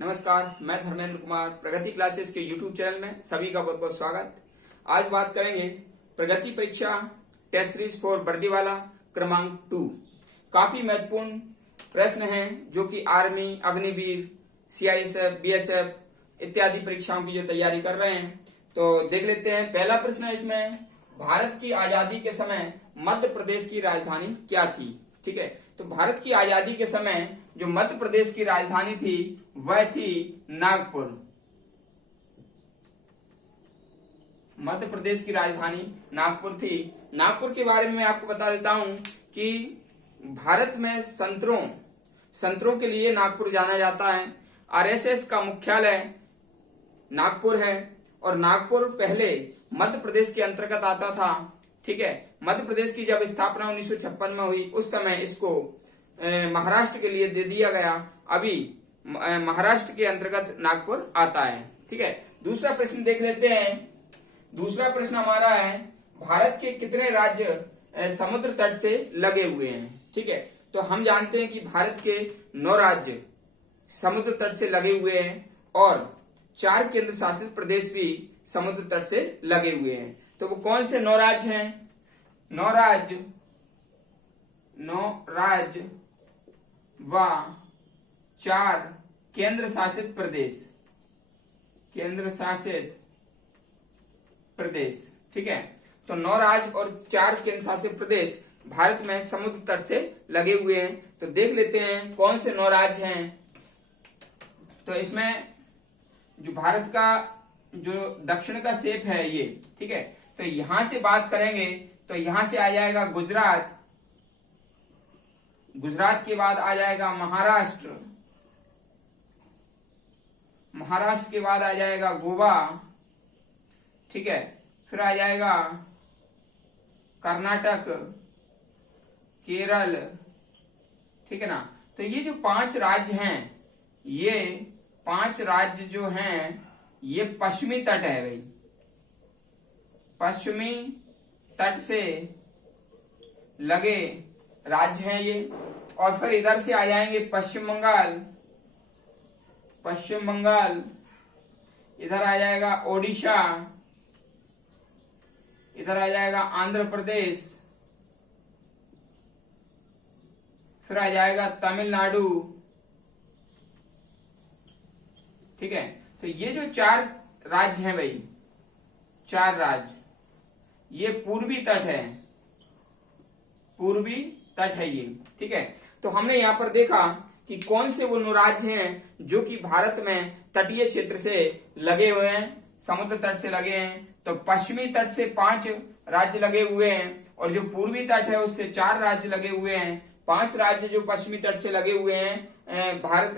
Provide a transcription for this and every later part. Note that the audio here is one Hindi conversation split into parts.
नमस्कार, मैं धर्मेंद्र कुमार प्रगति क्लासेस के YouTube चैनल में सभी का बहुत बहुत स्वागत। आज बात करेंगे प्रगति परीक्षा टेस्ट सीरीज फॉर बर्दीवाला क्रमांक 2। काफी महत्वपूर्ण प्रश्न हैं जो कि आर्मी, अग्निवीर, CISF, BSF इत्यादि परीक्षाओं की जो तैयारी कर रहे हैं। तो देख लेते हैं। पहला प्रश्न है इसमें, भारत की आजादी के समय मध्य प्रदेश की राजधानी क्या थी? ठीक है, तो भारत की आजादी के समय जो मध्य प्रदेश की राजधानी थी वह थी नागपुर। मध्य प्रदेश की राजधानी नागपुर थी। नागपुर के बारे में मैं आपको बता देता हूं कि भारत में संतरों के लिए नागपुर जाना जाता है। RSS का मुख्यालय नागपुर है और नागपुर पहले मध्य प्रदेश के अंतर्गत आता था। ठीक है, मध्य प्रदेश की जब स्थापना 1956 में हुई उस समय इसको महाराष्ट्र के लिए दे दिया गया। अभी महाराष्ट्र के अंतर्गत नागपुर आता है। ठीक है, दूसरा प्रश्न देख लेते हैं। दूसरा प्रश्न हमारा है, भारत के कितने राज्य समुद्र तट से लगे हुए हैं? ठीक है, तो हम जानते हैं कि भारत के 9 राज्य समुद्र तट से लगे हुए हैं और 4 केंद्र शासित प्रदेश भी समुद्र तट से लगे हुए हैं। तो वो कौन से 9 राज्य हैं? 9 राज्य व 4 केंद्र शासित प्रदेश। ठीक है, तो 9 राज्य और 4 केंद्र शासित प्रदेश भारत में समुद्र तट से लगे हुए हैं। तो देख लेते हैं कौन से 9 राज्य हैं। तो इसमें जो भारत का जो दक्षिण का शेप है ये, ठीक है, तो यहां से बात करेंगे तो यहां से आ जाएगा गुजरात। गुजरात के बाद आ जाएगा महाराष्ट्र। महाराष्ट्र के बाद आ जाएगा गोवा। ठीक है, फिर आ जाएगा कर्नाटक, केरल। ठीक है ना। तो ये जो 5 राज्य हैं, ये 5 राज्य जो हैं ये पश्चिमी तट है भाई। पश्चिमी तट से लगे राज्य हैं ये। और फिर इधर से आ जाएंगे पश्चिम बंगाल, इधर आ जाएगा ओडिशा, इधर आ जाएगा आंध्र प्रदेश, फिर आ जाएगा तमिलनाडु। ठीक है, तो ये जो 4 राज्य हैं भाई, 4 राज्य, ये पूर्वी तट है ये। ठीक है, तो हमने यहां पर देखा कि कौन से वो 9 राज्य हैं जो कि भारत में तटीय क्षेत्र से लगे हुए हैं, समुद्र तट से लगे हैं। तो पश्चिमी तट से 5 राज्य लगे हुए हैं और जो पूर्वी तट है उससे 4 राज्य लगे हुए हैं। 5 राज्य जो पश्चिमी तट से लगे हुए हैं भारत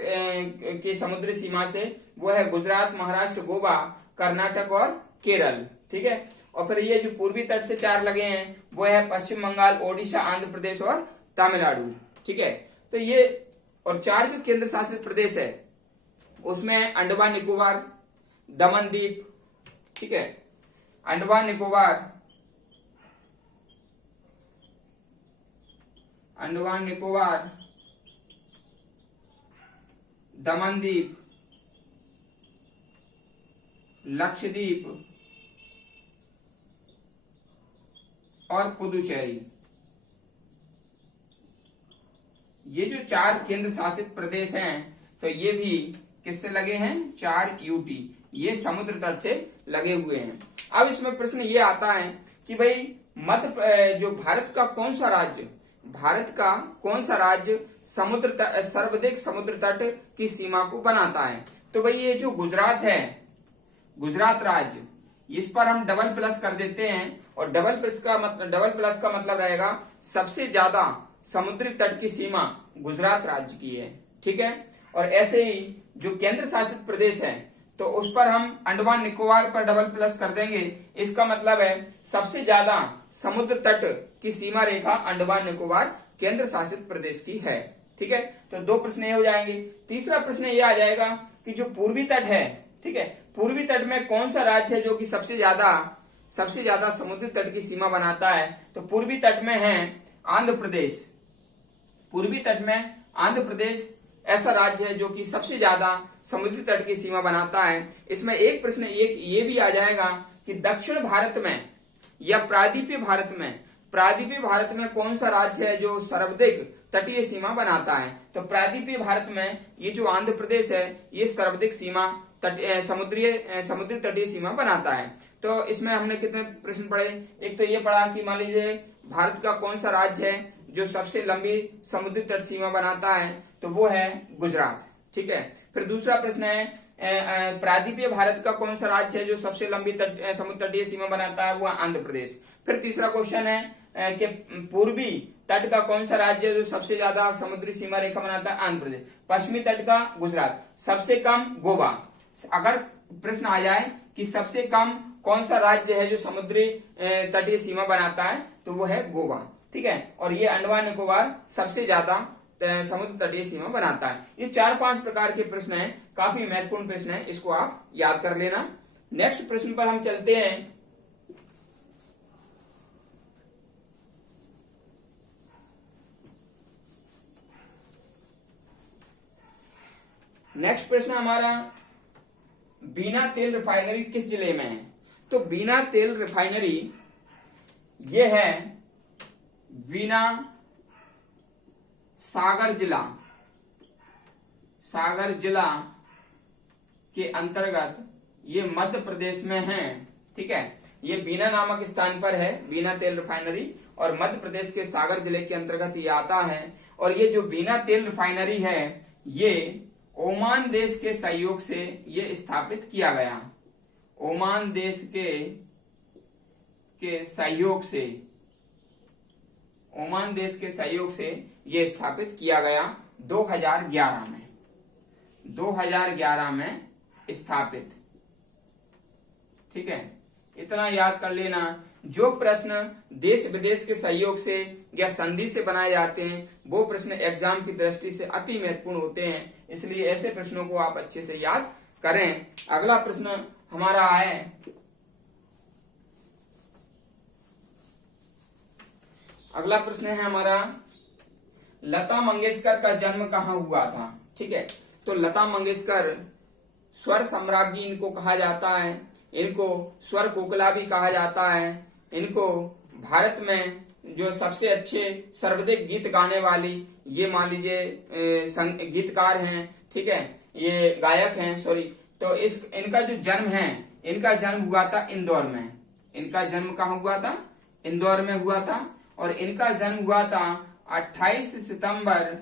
के समुद्री सीमा से, वो है गुजरात, महाराष्ट्र, गोवा, कर्नाटक और केरल। ठीक है, और फिर ये जो पूर्वी तट से 4 लगे हैं वो है पश्चिम बंगाल, ओडिशा, आंध्र प्रदेश और तमिलनाडु। ठीक है, तो ये और 4 जो केंद्र शासित प्रदेश है उसमें अंडमान निकोबार, दमन द्वीप। ठीक है, अंडमान निकोबार, दमन द्वीप, लक्षद्वीप और पुदुचेरी। ये जो 4 केंद्र शासित प्रदेश हैं तो ये भी किससे लगे हैं? 4 UT, ये समुद्र तट से लगे हुए हैं। अब इसमें प्रश्न ये आता है कि भाई जो भारत का कौन सा राज्य सर्वाधिक समुद्र तट की सीमा को बनाता है? तो भाई ये जो गुजरात है, गुजरात राज्य, इस पर हम डबल प्लस कर देते हैं और डबल प्लस का मतलब रहेगा सबसे ज्यादा समुद्री तट की सीमा गुजरात राज्य की है। ठीक है, और ऐसे ही जो केंद्र शासित प्रदेश है तो उस पर हम अंडमान निकोबार पर डबल प्लस कर देंगे। इसका मतलब है सबसे ज्यादा समुद्र तट की सीमा रेखा अंडमान निकोबार केंद्र शासित प्रदेश की है। ठीक है, तो 2 प्रश्न ये हो जाएंगे। तीसरा प्रश्न ये आ जाएगा कि जो पूर्वी तट है, ठीक है, पूर्वी तट में कौन सा राज्य है जो कि सबसे ज्यादा समुद्री तट की सीमा बनाता है? तो पूर्वी तट में है आंध्र प्रदेश। पूर्वी तट में आंध्र प्रदेश ऐसा राज्य है जो कि सबसे ज्यादा समुद्री तट की सीमा बनाता है। इसमें एक प्रश्न एक ये भी आ जाएगा कि दक्षिण भारत में या प्रायद्वीपीय भारत में कौन सा राज्य है जो सर्वाधिक तटीय सीमा बनाता है। तो प्रायद्वीपीय भारत में ये जो आंध्र प्रदेश है ये सर्वाधिक सीमा समुद्री तटीय सीमा बनाता है। तो इसमें हमने कितने प्रश्न पढ़े, एक तो ये पढ़ा कि मान लीजिए भारत का कौन सा राज्य है जो सबसे लंबी समुद्री तट सीमा बनाता है, तो वो है गुजरात। ठीक है। फिर दूसरा प्रश्न है प्रायद्वीपीय भारत का कौन सा राज्य है जो सबसे लंबी समुद्र तटीय सीमा बनाता है, वो आंध्र प्रदेश। फिर तीसरा क्वेश्चन है कि पूर्वी तट का कौन सा राज्य है जो सबसे ज्यादा समुद्री सीमा रेखा बनाता है, आंध्र प्रदेश। पश्चिमी तट का गुजरात, सबसे कम गोवा। अगर प्रश्न आ जाए कि सबसे कम कौन सा राज्य है जो समुद्री तटीय सीमा बनाता है, तो वो है गोवा। ठीक है। और ये अंडमान निकोबार सबसे ज्यादा समुद्र तटीय सीमा बनाता है। ये 4-5 प्रकार के प्रश्न हैं, काफी महत्वपूर्ण प्रश्न है, इसको आप याद कर लेना। नेक्स्ट प्रश्न पर हम चलते हैं। नेक्स्ट प्रश्न हमारा, बीना तेल रिफाइनरी किस जिले में है। तो बीना तेल रिफाइनरी ये है बीना सागर जिला के अंतर्गत ये मध्य प्रदेश में है। ठीक है। ये बीना नामक स्थान पर है बीना तेल रिफाइनरी, और मध्य प्रदेश के सागर जिले के अंतर्गत ये आता है। और ये जो बीना तेल रिफाइनरी है ये ओमान देश के सहयोग से ये स्थापित किया गया। ओमान देश के सहयोग से ये स्थापित किया गया 2011 में स्थापित। ठीक है। इतना याद कर लेना। जो प्रश्न देश विदेश के सहयोग से या संधि से बनाए जाते हैं वो प्रश्न एग्जाम की दृष्टि से अति महत्वपूर्ण होते हैं, इसलिए ऐसे प्रश्नों को आप अच्छे से याद करें। अगला प्रश्न हमारा है, अगला प्रश्न है हमारा, लता मंगेशकर का जन्म कहाँ हुआ था। ठीक है। तो लता मंगेशकर स्वर सम्राज्ञी इनको कहा जाता है, इनको स्वर कोकिला भी कहा जाता है। इनको भारत में जो सबसे अच्छे सर्वाधिक गीत गाने वाली ये मान लीजिए गीतकार हैं। ठीक है। ये गायक हैं, सॉरी। तो इनका जो जन्म है, इनका जन्म हुआ था इंदौर में। इनका जन्म कहाँ हुआ था, इंदौर में हुआ था। और इनका जन्म हुआ था 28 सितंबर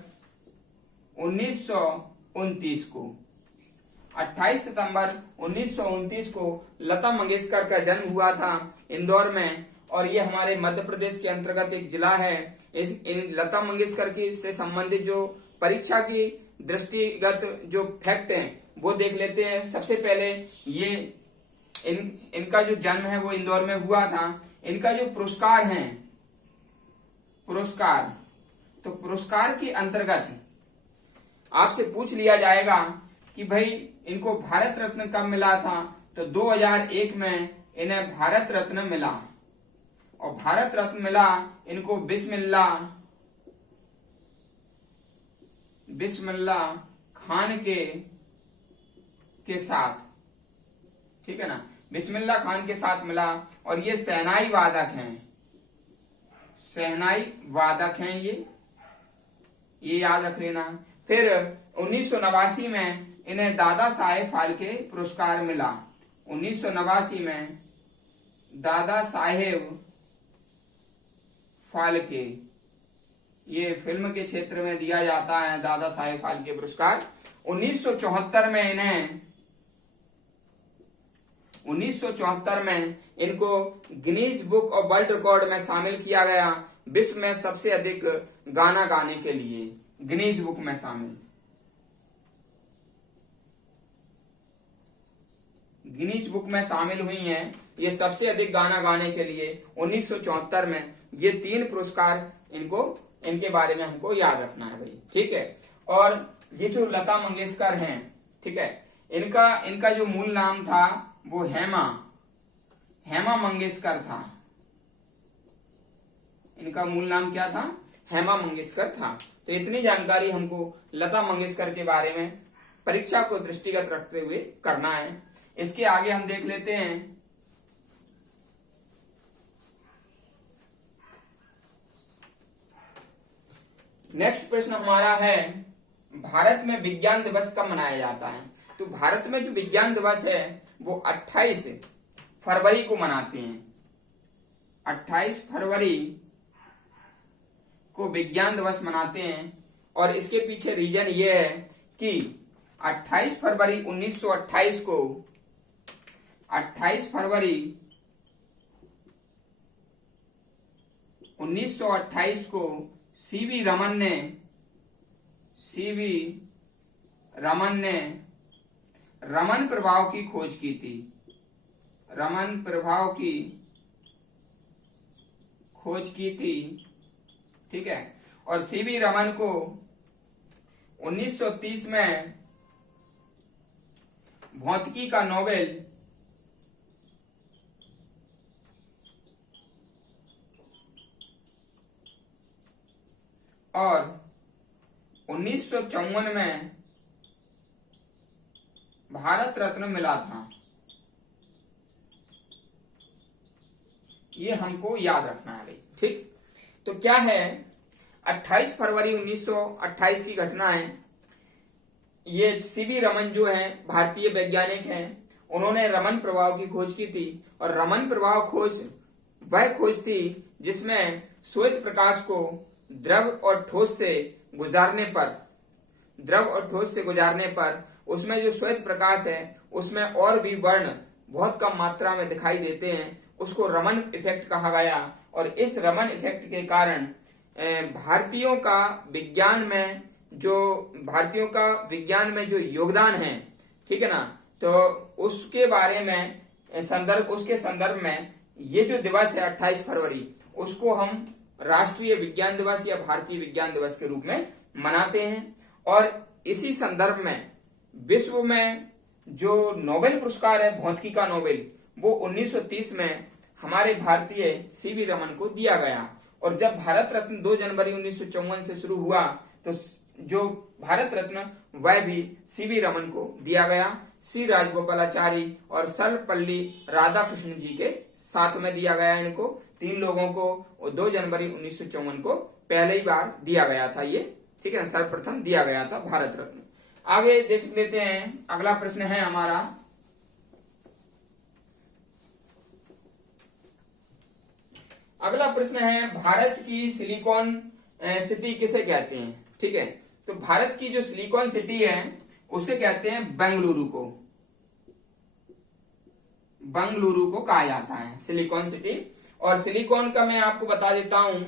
1929 को। 28 सितंबर 1929 को लता मंगेशकर का जन्म हुआ था इंदौर में, और ये हमारे मध्य प्रदेश के अंतर्गत एक जिला है। इन लता मंगेशकर की से संबंधित जो परीक्षा की दृष्टिगत जो फैक्ट हैं वो देख लेते हैं। सबसे पहले ये इनका जो जन्म है वो इंदौर में हुआ था। इनका जो पुरस्कार है, तो पुरस्कार के अंतर्गत आपसे पूछ लिया जाएगा कि भाई इनको भारत रत्न कब मिला था, तो 2001 में इन्हें भारत रत्न मिला। और भारत रत्न मिला इनको बिस्मिल्लाह खान के साथ। ठीक है ना, बिस्मिल्लाह खान के साथ मिला। और ये शहनाई वादक हैं ये याद रख लेना। फिर 1989 में इन्हें दादा साहेब फाल्के पुरस्कार मिला। 1989 में दादा साहेब फाल्के, ये फिल्म के क्षेत्र में दिया जाता है दादा साहेब फाल्के पुरस्कार। 1974 में इनको Guinness book of world record में शामिल किया गया, विश्व में सबसे अधिक गाना गाने के लिए। गिनीज बुक में शामिल हुई हैं ये सबसे अधिक गाना गाने के लिए 1974 में। ये 3 पुरस्कार इनके बारे में हमको याद रखना है भाई। ठीक है। और ये जो लता मंगेशकर हैं, ठीक है, इनका जो मूल नाम था वो हेमा मंगेशकर था। इनका मूल नाम क्या था, हेमा मंगेशकर था। तो इतनी जानकारी हमको लता मंगेशकर के बारे में परीक्षा को दृष्टिगत रखते हुए करना है। इसके आगे हम देख लेते हैं नेक्स्ट प्रश्न हमारा है, भारत में विज्ञान दिवस कब मनाया जाता है? तो भारत में जो विज्ञान दिवस है वो 28 फरवरी को मनाते हैं। 28 फरवरी को विज्ञान दिवस मनाते हैं। और इसके पीछे रीजन ये है कि 28 फरवरी 1928 को 28 फरवरी 1928 को सीवी रमन ने रमन प्रभाव की खोज की थी। रमन प्रभाव की खोज की थी, ठीक है। और सीवी रमन को 1930 में भौतिकी का नोबेल और 1954 में भारत रत्न मिला था। ये हमको याद रखना है भाई, ठीक। तो क्या है, 28 फरवरी 1928 की घटना है। ये सीवी रमन जो है भारतीय वैज्ञानिक हैं, उन्होंने रमन प्रभाव की खोज की थी। और रमन प्रभाव खोज वह खोज थी जिसमें श्वेत प्रकाश को द्रव और ठोस से गुजारने पर उसमें जो श्वेत प्रकाश है उसमें और भी वर्ण बहुत कम मात्रा में दिखाई देते हैं, उसको रमन इफेक्ट कहा गया। और इस रमन इफेक्ट के कारण भारतीयों का विज्ञान में जो योगदान है, ठीक है ना, तो उसके बारे में उसके संदर्भ में ये जो दिवस है 28 फरवरी, उसको हम राष्ट्रीय विज्ञान दिवस या भारतीय विज्ञान दिवस के रूप में मनाते हैं। और इसी संदर्भ में विश्व में जो नोबेल पुरस्कार है भौतिकी का नोबेल, वो 1930 में हमारे भारतीय सीवी रमन को दिया गया। और जब भारत रत्न 2 जनवरी 1954 से शुरू हुआ, तो जो भारत रत्न वह भी सीवी रमन को दिया गया। सी राजगोपालाचारी और सर्वपल्ली राधाकृष्णन जी के साथ में दिया गया। इनको 3 लोगों को 2 जनवरी 1954 को पहले ही बार दिया गया था ये, ठीक है ना, सर्वप्रथम दिया गया था भारत रत्न। आगे देख लेते हैं, अगला प्रश्न है हमारा, अगला प्रश्न है, भारत की सिलिकॉन सिटी किसे कहते हैं? ठीक है, तो भारत की जो सिलिकॉन सिटी है उसे कहते हैं बेंगलुरु को। बेंगलुरु को कहा जाता है सिलिकॉन सिटी। और सिलिकॉन का मैं आपको बता देता हूं,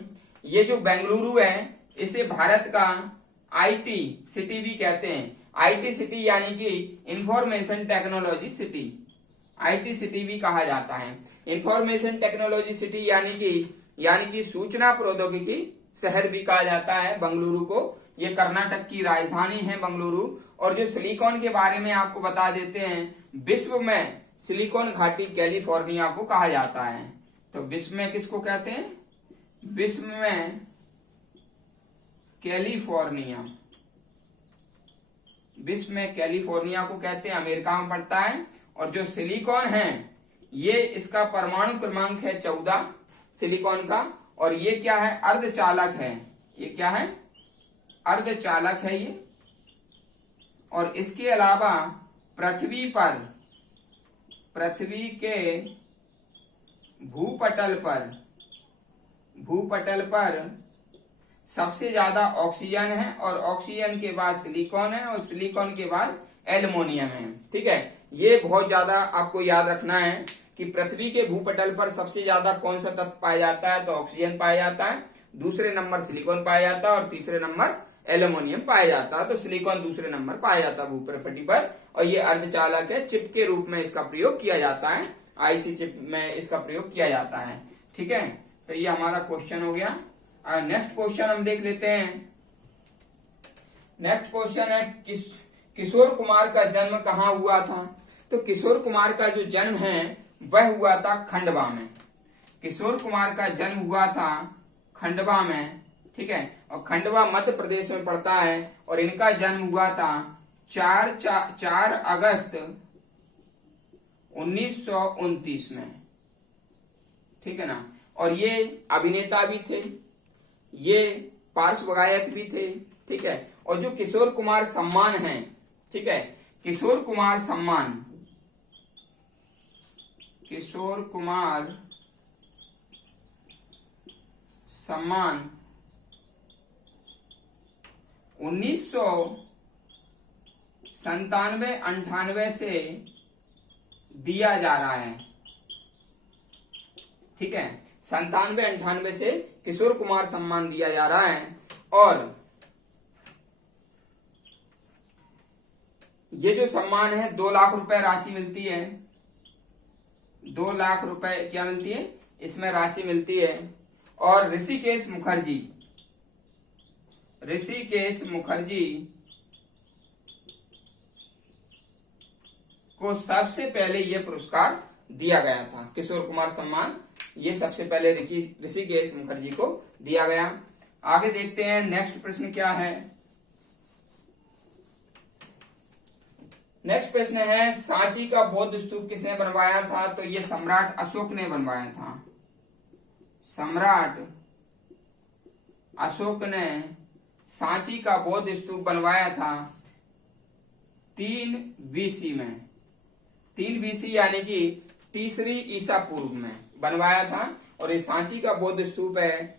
ये जो बेंगलुरु है इसे भारत का आईटी सिटी भी कहते हैं। आईटी सिटी यानी कि information technology city, IT city भी कहा जाता है। इंफॉर्मेशन टेक्नोलॉजी सिटी यानी कि सूचना प्रौद्योगिकी शहर भी कहा जाता है बेंगलुरु को। ये कर्नाटक की राजधानी है बेंगलुरु। और जो सिलिकॉन के बारे में आपको बता देते हैं, विश्व में सिलिकॉन घाटी कैलिफोर्निया को कहा जाता है। तो विश्व में किसको कहते हैं? विश्व में कैलिफोर्निया, विश्व में कैलिफोर्निया को कहते हैं, अमेरिका में पड़ता है। और जो सिलिकॉन है ये इसका परमाणु क्रमांक है 14 सिलिकॉन का। और ये क्या है? अर्धचालक है। ये क्या है? अर्धचालक है ये। और इसके अलावा पृथ्वी के भूपटल पर सबसे ज्यादा ऑक्सीजन है। और ऑक्सीजन के बाद सिलिकॉन है। और सिलिकॉन के बाद एल्युमिनियम है। ठीक है, ये बहुत ज्यादा आपको याद रखना है कि पृथ्वी के भूपटल पर सबसे ज्यादा कौन सा तत्व पाया जाता है? तो ऑक्सीजन पाया जाता है, दूसरे नंबर सिलिकॉन पाया जाता है और तीसरे नंबर एल्युमिनियम पाया जाता है। तो सिलिकॉन दूसरे नंबर पाया जाता है भूपटल पर। और ये अर्धचालक है, चिप के रूप में इसका प्रयोग किया जाता है, आईसी चिप में इसका प्रयोग किया जाता है। ठीक है, तो ये हमारा क्वेश्चन हो गया। नेक्स्ट क्वेश्चन हम देख लेते हैं। नेक्स्ट क्वेश्चन है, किशोर कुमार का जन्म कहाँ हुआ था? तो किशोर कुमार का जो जन्म है वह हुआ था खंडवा में। किशोर कुमार का जन्म हुआ था खंडवा में। ठीक है, और खंडवा मध्य प्रदेश में पड़ता है, और इनका जन्म हुआ था 4 अगस्त 1929 में, ठीक है ना। और ये अभिनेता भी थे, ये पार्श्व गायक भी थे, ठीक है। और जो किशोर कुमार सम्मान है, ठीक है, किशोर कुमार सम्मान 1997-98 से दिया जा रहा है, ठीक है, 97-98 से किशोर कुमार सम्मान दिया जा रहा है। और ये जो सम्मान है 2 लाख रुपए राशि मिलती है, 2 लाख रुपए क्या मिलती है, इसमें राशि मिलती है। और ऋषिकेश मुखर्जी को सबसे पहले यह पुरस्कार दिया गया था, किशोर कुमार सम्मान ये सबसे पहले ऋषिकेश मुखर्जी को दिया गया। आगे देखते हैं नेक्स्ट प्रश्न क्या है। नेक्स्ट प्रश्न है, सांची का बौद्ध स्तूप किसने बनवाया था? तो ये सम्राट अशोक ने बनवाया था। सम्राट अशोक ने सांची का बौद्ध स्तूप बनवाया था 3 BC में, 3 BC यानी कि 3री ईसा पूर्व में बनवाया था। और ये सांची का बौद्ध स्तूप है,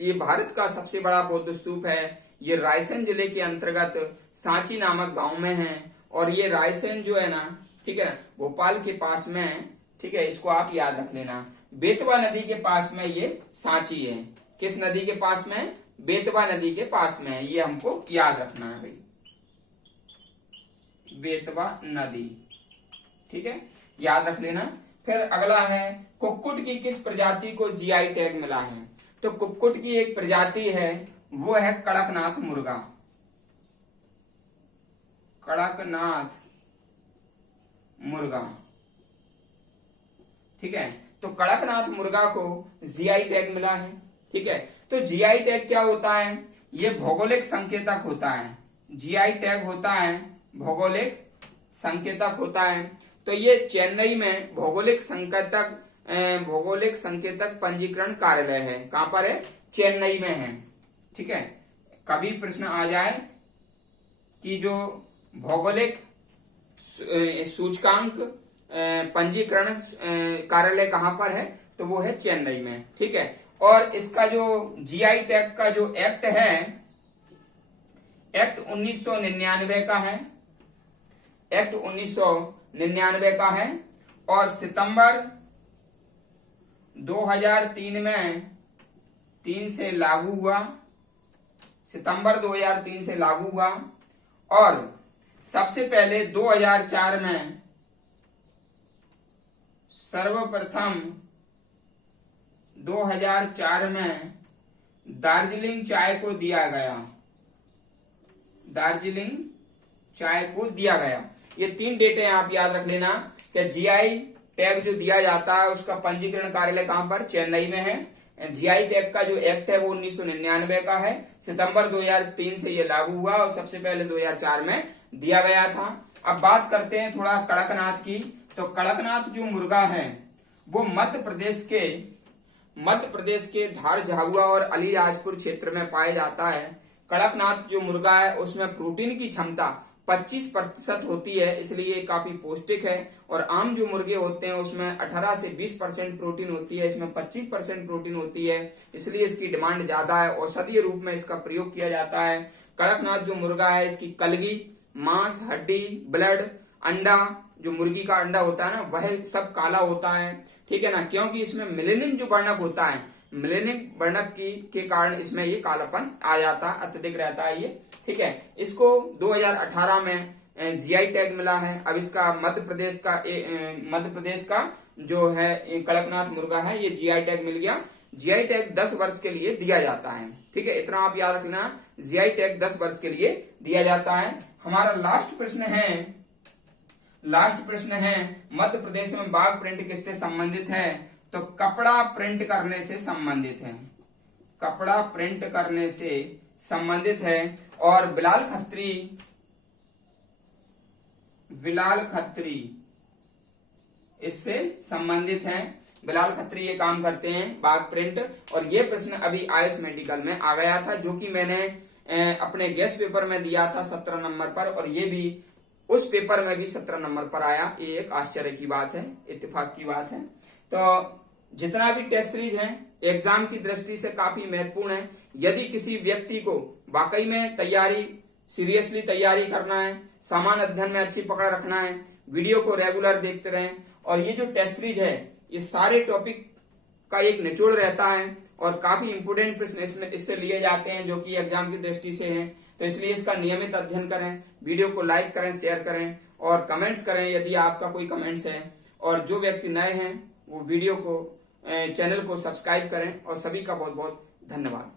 ये भारत का सबसे बड़ा बौद्ध स्तूप है। ये रायसेन जिले के अंतर्गत सांची नामक गांव में है। और ये रायसेन जो है ना, ठीक है, भोपाल के पास में, ठीक है, इसको आप याद रख लेना। बेतवा नदी के पास में ये सांची है। किस नदी के पास में? बेतवा नदी के पास में है, ये हमको याद रखना है भाई, बेतवा नदी, ठीक है, याद रख लेना। फिर अगला है, कुक्कुट की किस प्रजाति को GI टैग मिला है? तो कुक्कुट की एक प्रजाति है, वो है कड़कनाथ मुर्गा, कड़कनाथ मुर्गा, ठीक है। तो कड़कनाथ मुर्गा को GI टैग मिला है, ठीक है। तो GI टैग क्या होता है? ये भौगोलिक संकेतक होता है। GI टैग होता है भौगोलिक संकेतक होता है। तो ये चेन्नई में भौगोलिक संकेतक पंजीकरण कार्यालय है। कहां पर है? चेन्नई में है, ठीक है। कभी प्रश्न आ जाए कि जो भौगोलिक सूचकांक पंजीकरण कार्यालय कहां पर है, तो वो है चेन्नई में, ठीक है। और इसका जो GI टैग का जो एक्ट है, एक्ट 1999 का है, एक्ट 1999 का है। और सितंबर 2003 में 3 से लागू हुआ, सितंबर 2003 से लागू हुआ। और सबसे पहले 2004 में सर्वप्रथम 2004 में दार्जिलिंग चाय को दिया गया, दार्जिलिंग चाय को दिया गया। ये 3 डेटें आप याद रख लेना कि GI टैग जो दिया जाता है उसका पंजीकरण कार्यालय कहां पर? चेन्नई में है। GI टैग का जो एक्ट है वो 1999 का है, सितंबर 2003 से ये लागू हुआ और सबसे पहले 2004 में दिया गया था। अब बात करते हैं थोड़ा कड़कनाथ की। तो कड़कनाथ जो मुर्गा है वो मध्य प्रदेश के धार झाबुआ और अलीराजपुर क्षेत्र में पाया जाता है। कड़कनाथ जो मुर्गा है उसमें प्रोटीन की क्षमता 25% होती है, इसलिए ये काफी पौष्टिक है। और आम जो मुर्गे होते हैं उसमें 18 से 20% प्रोटीन होती है, इसमें 25% प्रोटीन होती है, इसलिए इसकी डिमांड ज्यादा है। औषधीय रूप में इसका प्रयोग किया जाता है। कड़कनाथ जो मुर्गा है इसकी कलगी, मांस, हड्डी, ब्लड, अंडा, जो मुर्गी का अंडा होता है ना, वह सब काला होता है, ठीक है ना, क्योंकि इसमें मेलेनिन जो वर्णक होता है, मेलेनिन वर्णक के कारण इसमें ये कालापन आ जाता है, अत्यधिक रहता है ये, ठीक है। इसको 2018 में GI टैग मिला है। अब इसका मध्य प्रदेश का जो है कड़कनाथ मुर्गा है ये GI टैग मिल गया। GI टैग 10 वर्ष के लिए दिया जाता है, ठीक है, इतना आप याद रखना। GI टैग 10 वर्ष के लिए दिया जाता है। हमारा लास्ट प्रश्न है मध्य प्रदेश में बाघ प्रिंट किससे संबंधित है? तो कपड़ा प्रिंट करने से संबंधित है। कपड़ा प्रिंट करने से संबंधित है और बिलाल खत्री इससे संबंधित हैं। बिलाल खत्री ये काम करते हैं बाग प्रिंट। और ये प्रश्न अभी आयुष मेडिकल में आ गया था, जो कि मैंने अपने गेस्ट पेपर में दिया था 17 नंबर पर, और ये भी उस पेपर में भी 17 नंबर पर आया। ये एक आश्चर्य की बात है, इत्तेफाक की बात है। तो जितना भी टेस्ट सीरीज है एग्जाम की दृष्टि से काफी महत्वपूर्ण है। यदि किसी व्यक्ति को वाकई में सीरियसली तैयारी करना है, सामान्य अध्ययन में अच्छी पकड़ रखना है, वीडियो को रेगुलर देखते रहें। और ये जो टेस्ट सीरीज है ये सारे टॉपिक का एक निचोड़ रहता है और काफी इंपोर्टेंट प्रश्न इससे लिए जाते हैं जो कि एग्जाम की दृष्टि से हैं। तो इसलिए इसका नियमित अध्ययन करें, वीडियो को लाइक करें, शेयर करें और कमेंट्स करें यदि आपका कोई कमेंट्स है। और जो व्यक्ति नए हैं वो वीडियो को चैनल को सब्सक्राइब करें। और सभी का बहुत बहुत धन्यवाद।